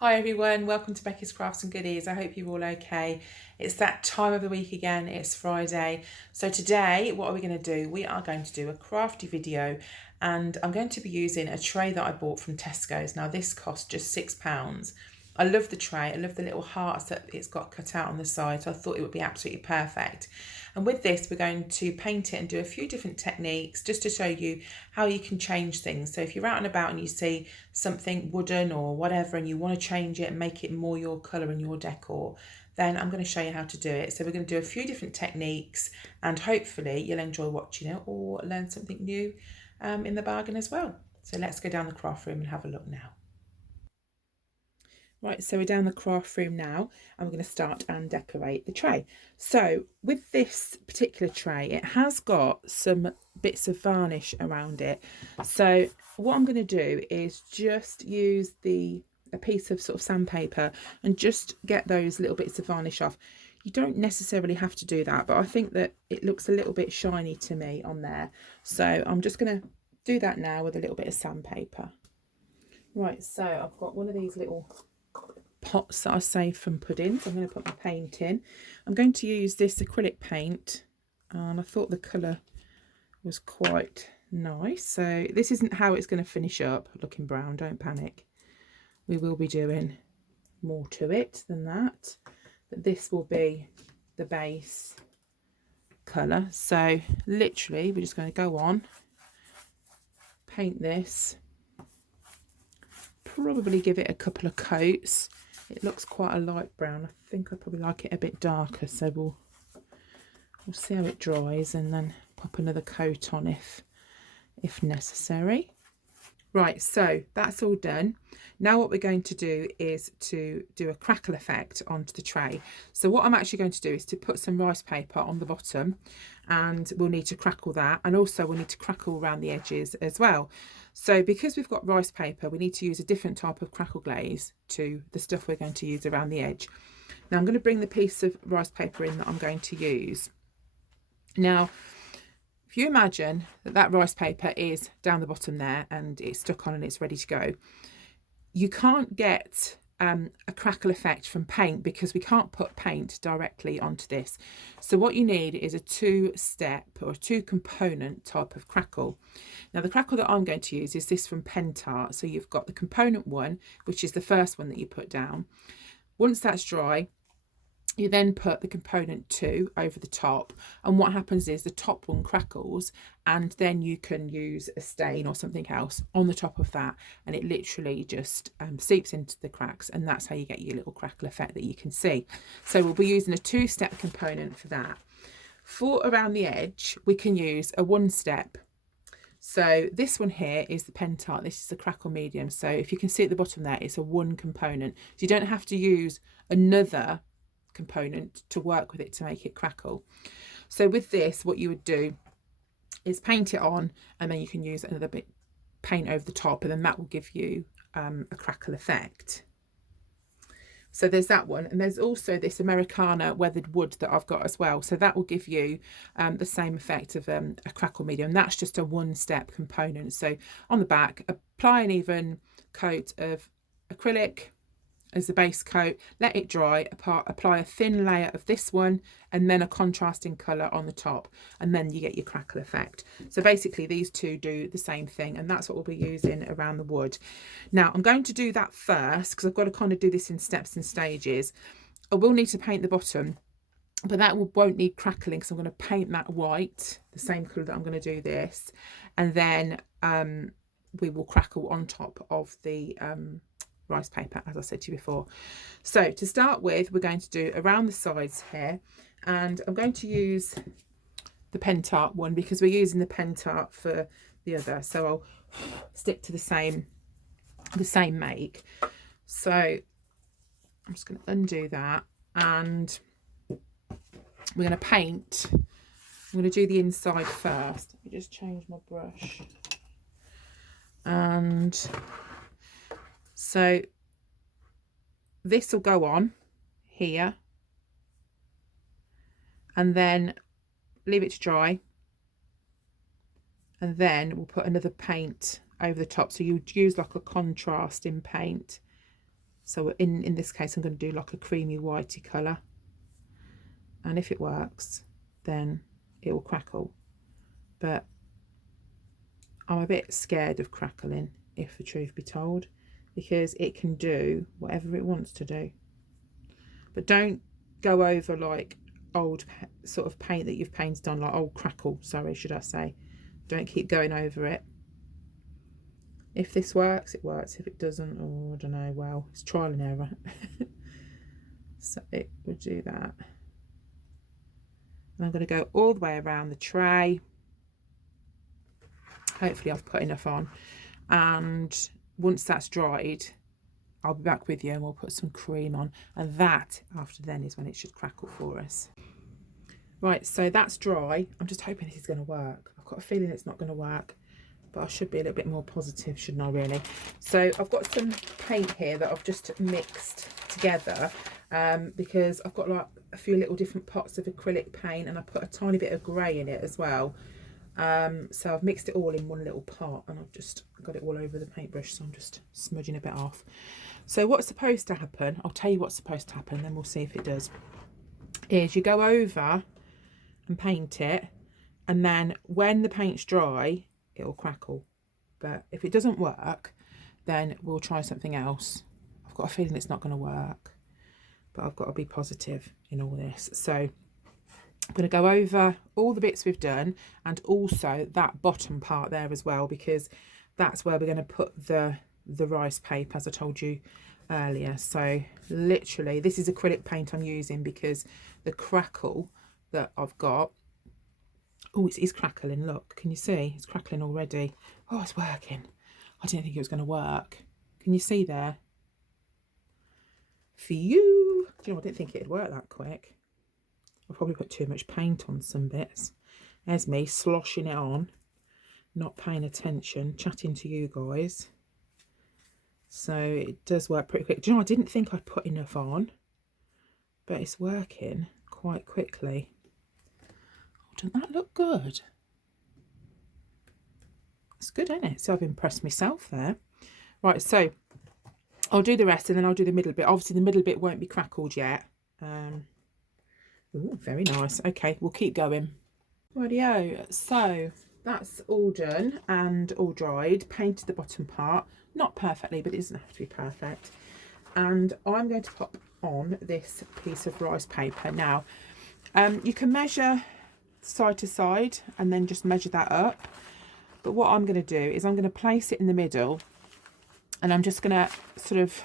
Hi everyone, welcome to Becky's Crafts and Goodies. I hope you're all okay. It's that time of the week again, it's Friday. So today, what are we going to do? We are going to do a crafty video and I'm going to be using a tray that I bought from Tesco's. Now this cost just £6. I love the tray, I love the little hearts that it's got cut out on the side, so I thought it would be absolutely perfect. And with this, we're going to paint it and do a few different techniques just to show you how you can change things. So if you're out and about and you see something wooden or whatever and you want to change it and make it more your colour and your decor, then I'm going to show you how to do it. So we're going to do a few different techniques and hopefully you'll enjoy watching it or learn something new in the bargain as well. So let's go down the craft room and have a look now. Right, so we're down the craft room now and we're going to start and decorate the tray. So with this particular tray, it has got some bits of varnish around it. So what I'm going to do is just use a piece of sort of sandpaper and just get those little bits of varnish off. You don't necessarily have to do that, but I think that it looks a little bit shiny to me on there. So I'm just going to do that now with a little bit of sandpaper. Right, so I've got one of these little pots that I saved from puddings. I'm going to put my paint in. I'm going to use this acrylic paint and I thought the colour was quite nice. So this isn't how it's going to finish up looking brown, don't panic. We will be doing more to it than that, but this will be the base colour. So literally we're just going to go on, paint this, probably give it a couple of coats. It looks quite a light brown. I think I'd probably like it a bit darker, so we'll see how it dries and then pop another coat on if necessary. Right, so that's all done. Now what we're going to do is to do a crackle effect onto the tray. So what I'm actually going to do is to put some rice paper on the bottom and we'll need to crackle that, and also we'll need to crackle around the edges as well. So because we've got rice paper, we need to use a different type of crackle glaze to the stuff we're going to use around the edge. Now I'm going to bring the piece of rice paper in that I'm going to use. Now if you imagine that rice paper is down the bottom there and it's stuck on and it's ready to go, you can't get a crackle effect from paint because we can't put paint directly onto this. So what you need is a two-step or a two-component type of crackle. Now the crackle that I'm going to use is this from Pentart. So you've got the component one, which is the first one that you put down. Once that's dry, you then put the component 2 over the top, and what happens is the top one crackles and then you can use a stain or something else on the top of that and it literally just seeps into the cracks, and that's how you get your little crackle effect that you can see. So we'll be using a 2-step component for that. For around the edge we can use a 1-step. So this one here is the Pentart. This is the Crackle Medium. So if you can see at the bottom there, it's a 1 component. So you don't have to use another component to work with it to make it crackle. So with this, what you would do is paint it on, and then you can use another bit paint over the top, and then that will give you a crackle effect. So there's that one, and there's also this Americana weathered wood that I've got as well. So that will give you the same effect of a crackle medium. That's just a 1-step component. So on the back, apply an even coat of acrylic as the base coat, let it dry, apply a thin layer of this one and then a contrasting colour on the top, and then you get your crackle effect. So basically these two do the same thing, and that's what we'll be using around the wood. Now I'm going to do that first because I've got to kind of do this in steps and stages. I will need to paint the bottom, but that won't need crackling because I'm going to paint that white, the same colour that I'm going to do this, and then we will crackle on top of the rice paper, as I said to you before. So to start with, we're going to do around the sides here, and I'm going to use the Pentart one because we're using the Pentart for the other, so I'll stick to the same make. So I'm just going to undo that, and we're going to paint. I'm going to do the inside first. Let me just change my brush. And so this will go on here and then leave it to dry, and then we'll put another paint over the top. So you use like a contrast in paint So in this case, I'm going to do like a creamy whitey colour. And if it works, then it will crackle. But I'm a bit scared of crackling, if the truth be told, because it can do whatever it wants to do. But don't go over like old sort of paint that you've painted on, like old crackle, sorry, should I say. Don't keep going over it. If this works, it works. If it doesn't, oh, I don't know, well, it's trial and error. So it would do that. And I'm going to go all the way around the tray. Hopefully I've put enough on. And once that's dried, I'll be back with you and we'll put some cream on. And that, after then, is when it should crackle for us. Right, so that's dry. I'm just hoping this is going to work. I've got a feeling it's not going to work, but I should be a little bit more positive, shouldn't I, really? So I've got some paint here that I've just mixed together because I've got like a few little different pots of acrylic paint, and I put a tiny bit of grey in it as well. So I've mixed it all in one little pot, and I've just got it all over the paintbrush, so I'm just smudging a bit off. So what's supposed to happen, I'll tell you what's supposed to happen, then we'll see if it does, is you go over and paint it, and then when the paint's dry, it will crackle. But if it doesn't work, then we'll try something else. I've got a feeling it's not going to work, but I've got to be positive in all this. So I'm going to go over all the bits we've done, and also that bottom part there as well, because that's where we're going to put the rice paper, as I told you earlier. So literally, this is acrylic paint I'm using because the crackle that I've got, oh, it is crackling. Look, can you see? It's crackling already. Oh, it's working. I didn't think it was going to work. Can you see there? Phew. Do you know, I didn't think it'd work that quick. I've probably put too much paint on some bits. There's me sloshing it on, not paying attention, chatting to you guys. So it does work pretty quick. Do you know, I didn't think I'd put enough on, but it's working quite quickly. Oh, doesn't that look good? It's good, isn't it? So I've impressed myself there. Right, so I'll do the rest and then I'll do the middle bit. Obviously the middle bit won't be crackled yet. Ooh, very nice. Okay, we'll keep going. Rightio, so that's all done and all dried. Painted the bottom part, not perfectly, but it doesn't have to be perfect. And I'm going to pop on this piece of rice paper. Now, you can measure side to side and then just measure that up. But what I'm going to do is I'm going to place it in the middle, and I'm just going to sort of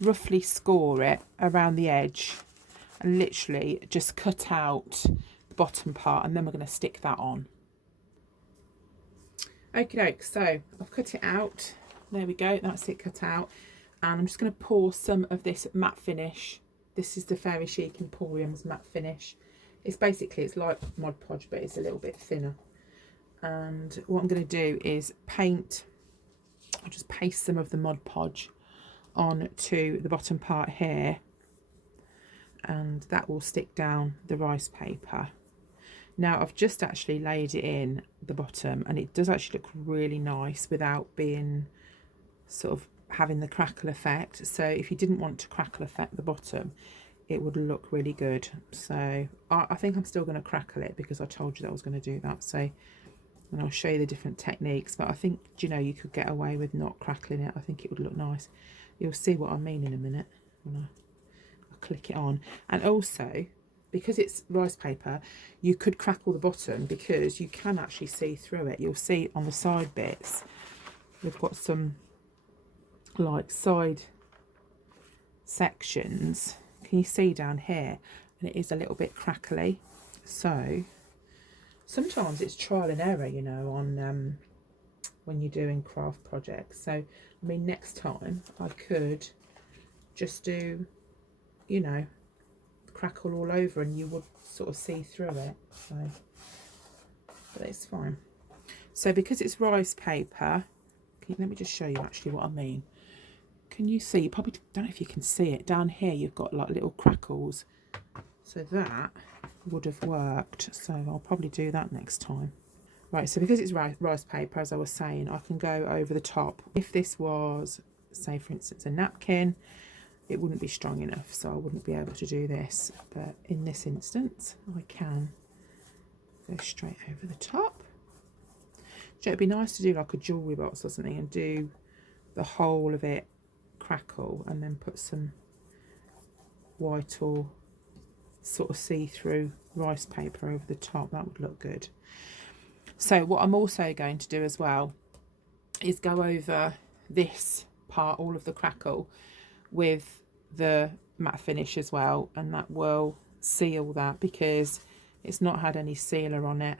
roughly score it around the edge and literally just cut out the bottom part, and then we're going to stick that on. Okie doke, so I've cut it out. There we go, that's it cut out. And I'm just going to pour some of this matte finish. This is the Fairy Chic Emporium's matte finish. It's basically, it's like Mod Podge, but it's a little bit thinner. And what I'm going to do is paint, I'll just paste some of the Mod Podge onto the bottom part here, and that will stick down the rice paper. Now I've just actually laid it in the bottom, and it does actually look really nice without being sort of having the crackle effect. So if you didn't want to crackle effect the bottom, it would look really good. So I think I'm still going to crackle it because I told you that I was going to do that. So, and I'll show you the different techniques, but I think, you know, you could get away with not crackling it. I think it would look nice. You'll see what I mean in a minute when I click it on. And also, because it's rice paper, you could crackle the bottom because you can actually see through it. You'll see on the side bits, we've got some like side sections. Can you see down here? And it is a little bit crackly. So sometimes it's trial and error, you know, on when you're doing craft projects. So I mean, next time I could just do, you know, crackle all over and you would sort of see through it. So, but it's fine. So because it's rice paper, let me just show you actually what I mean. Can you see? You probably don't know if you can see it. Down here you've got like little crackles. So that would have worked. So I'll probably do that next time. Right, so because it's rice paper, as I was saying, I can go over the top. If this was, say for instance, a napkin, it wouldn't be strong enough, so I wouldn't be able to do this. But in this instance, I can go straight over the top. So it'd be nice to do like a jewellery box or something and do the whole of it crackle and then put some white or sort of see-through rice paper over the top. That would look good. So what I'm also going to do as well is go over this part, all of the crackle, with the matte finish as well, and that will seal that because it's not had any sealer on it,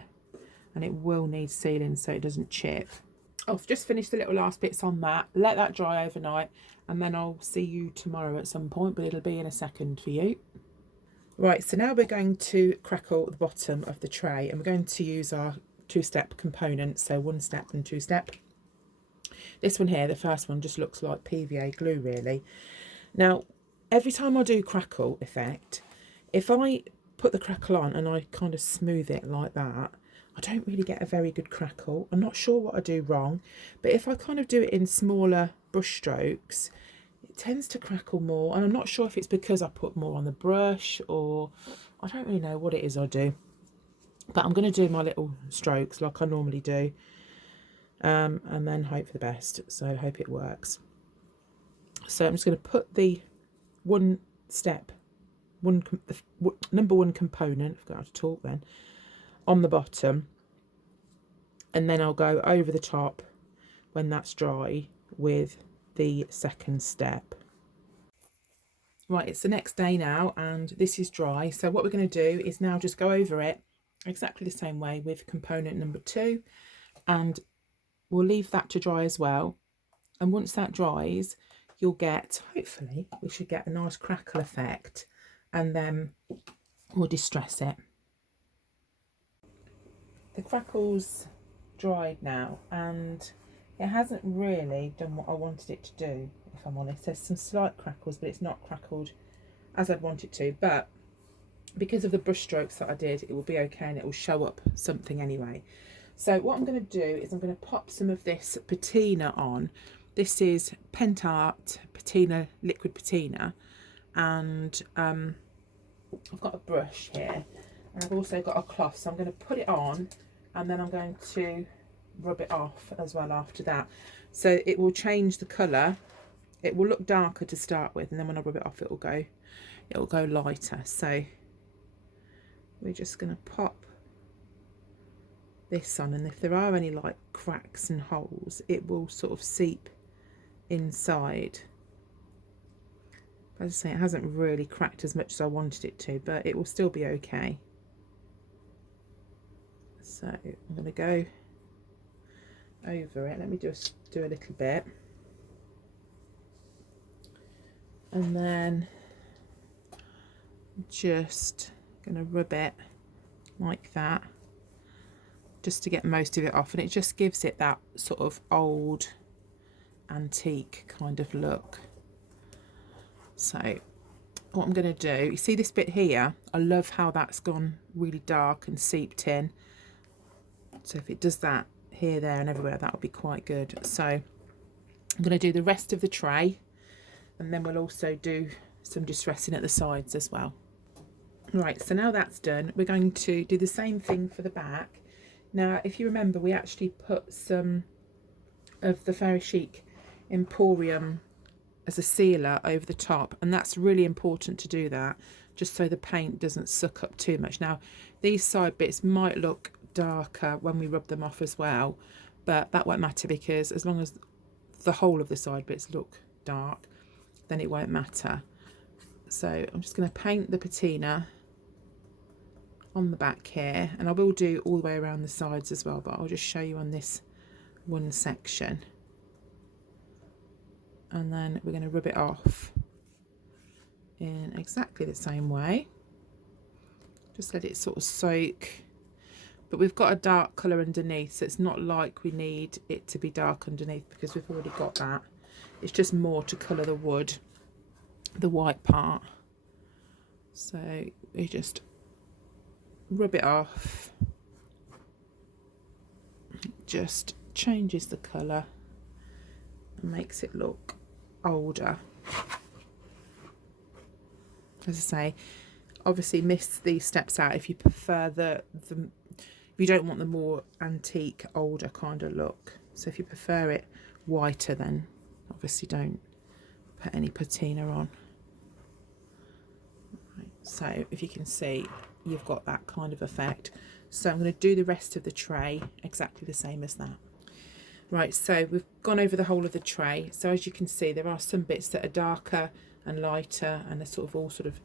and it will need sealing so it doesn't chip. I've just finished the little last bits on that. Let that dry overnight, and then I'll see you tomorrow at some point, but it'll be in a second for you. Right, so now we're going to crackle the bottom of the tray, and we're going to use our two-step components, so one step and two step. This one here, the first one, just looks like PVA glue really. Now, every time I do Crackle Effect, if I put the crackle on and I kind of smooth it like that, I don't really get a very good crackle. I'm not sure what I do wrong, but if I kind of do it in smaller brush strokes, it tends to crackle more, and I'm not sure if it's because I put more on the brush or I don't really know what it is I do. But I'm going to do my little strokes like I normally do, and then hope for the best. So I hope it works. So I'm just going to put the number one component, I forgot how to talk then, on the bottom, and then I'll go over the top when that's dry with the second step. Right, it's the next day now and this is dry. So what we're going to do is now just go over it exactly the same way with component number 2, and we'll leave that to dry as well. And once that dries, you'll get, hopefully we should get a nice crackle effect, and then we'll distress it. The crackle's dried now and it hasn't really done what I wanted it to do, if I'm honest. There's some slight crackles, but it's not crackled as I'd want it to. But because of the brush strokes that I did, it will be okay and it will show up something anyway. So what I'm going to do is I'm going to pop some of this patina on. This is Pentart Patina, liquid patina, and I've got a brush here and I've also got a cloth, so I'm going to put it on and then I'm going to rub it off as well after that. So it will change the colour. It will look darker to start with, and then when I rub it off it will go lighter. So we're just going to pop this on, and if there are any like cracks and holes, it will sort of seep inside. As I say, it hasn't really cracked as much as I wanted it to, but it will still be okay. So I'm going to go over it. Let me just do a little bit, and then just going to rub it like that just to get most of it off, and it just gives it that sort of old antique kind of look. So what I'm going to do, you see this bit here, I love how that's gone really dark and seeped in. So if it does that here, there and everywhere, that would be quite good. So I'm going to do the rest of the tray, and then we'll also do some distressing at the sides as well. Right, so now that's done, we're going to do the same thing for the back. Now if you remember, we actually put some of the Fairy Chic Emporium as a sealer over the top, and that's really important to do that, just so the paint doesn't suck up too much. Now these side bits might look darker when we rub them off as well, but that won't matter, because as long as the whole of the side bits look dark, then it won't matter. So I'm just going to paint the patina on the back here, and I will do all the way around the sides as well, but I'll just show you on this one section. And then we're going to rub it off in exactly the same way. Just let it sort of soak. But we've got a dark colour underneath, so it's not like we need it to be dark underneath because we've already got that. It's just more to colour the wood, the white part. So we just rub it off. It just changes the colour and makes it look older. as I say, obviously miss these steps out if you prefer if you don't want the more antique, older kind of look. So if you prefer it whiter, then obviously don't put any patina on. Right, so if you can see, you've got that kind of effect. So I'm going to do the rest of the tray exactly the same as that. Right, so we've gone over the whole of the tray. So as you can see, there are some bits that are darker and lighter, and they're sort of all sort of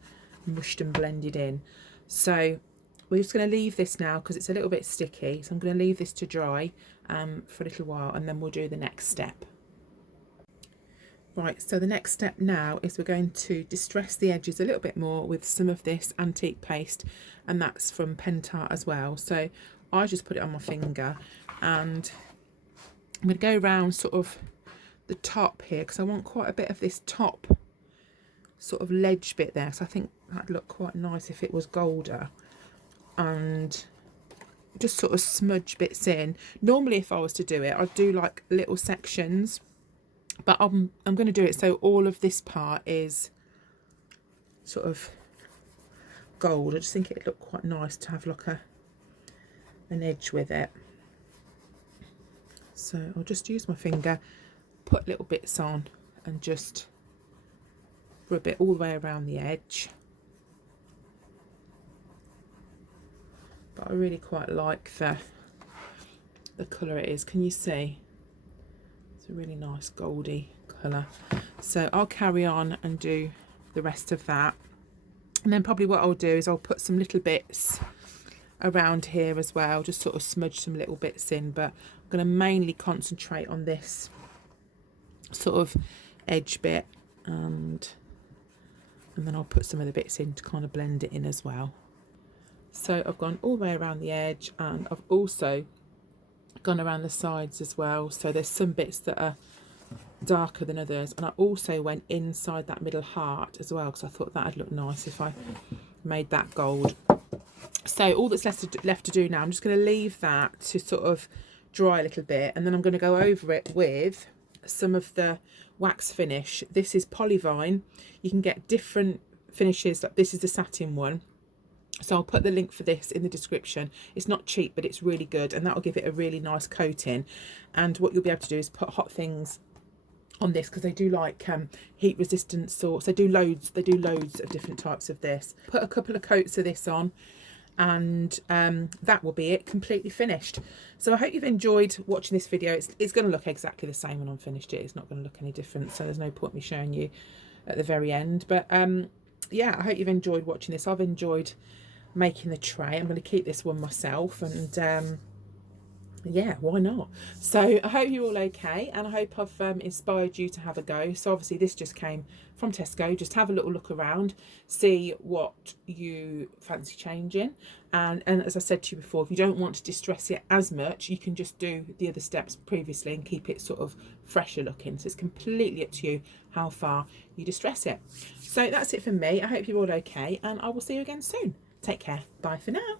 mushed and blended in. So we're just going to leave this now because it's a little bit sticky. So I'm going to leave this to dry for a little while, and then we'll do the next step. Right, so the next step now is we're going to distress the edges a little bit more with some of this antique paste, and that's from Pentart as well. So I just put it on my finger, and I'm going to go around sort of the top here because I want quite a bit of this top sort of ledge bit there. So I think that'd look quite nice if it was golder, and just sort of smudge bits in. Normally if I was to do it, I'd do like little sections, but I'm going to do it so all of this part is sort of gold. I just think it'd look quite nice to have like an edge with it. So I'll just use my finger, put little bits on, and just rub it all the way around the edge. But I really quite like the colour it is. Can you see? It's a really nice goldy colour. So I'll carry on and do the rest of that. And then probably what I'll do is I'll put some little bits around here as well, just sort of smudge some little bits in, but I'm going to mainly concentrate on this sort of edge bit, and then I'll put some of the bits in to kind of blend it in as well. So I've gone all the way around the edge, and I've also gone around the sides as well. So there's some bits that are darker than others, and I also went inside that middle heart as well because I thought that'd look nice if I made that gold. So all that's left to do now, I'm just going to leave that to sort of dry a little bit, and then I'm going to go over it with some of the wax finish. This is Polyvine. You can get different finishes, like this is the satin one. So I'll put the link for this in the description. It's not cheap, but it's really good, and that will give it a really nice coating. And what you'll be able to do is put hot things on this because they do like heat resistant sorts. They do loads of different types of this. Put a couple of coats of this on, and that will be it, completely finished. So I hope you've enjoyed watching this video. It's going to look exactly the same when I'm finished it. It's not going to look any different, so there's no point me showing you at the very end. But yeah, I hope you've enjoyed watching this. I've enjoyed making the tray. I'm going to keep this one myself, and yeah, why not? So I hope you're all okay, and I hope I've inspired you to have a go. So obviously this just came from Tesco. Just have a little look around, see what you fancy changing, and as I said to you before, if you don't want to distress it as much, you can just do the other steps previously and keep it sort of fresher looking. So it's completely up to you how far you distress it. So that's it for me. I hope you're all okay, and I will see you again soon. Take care. Bye for now.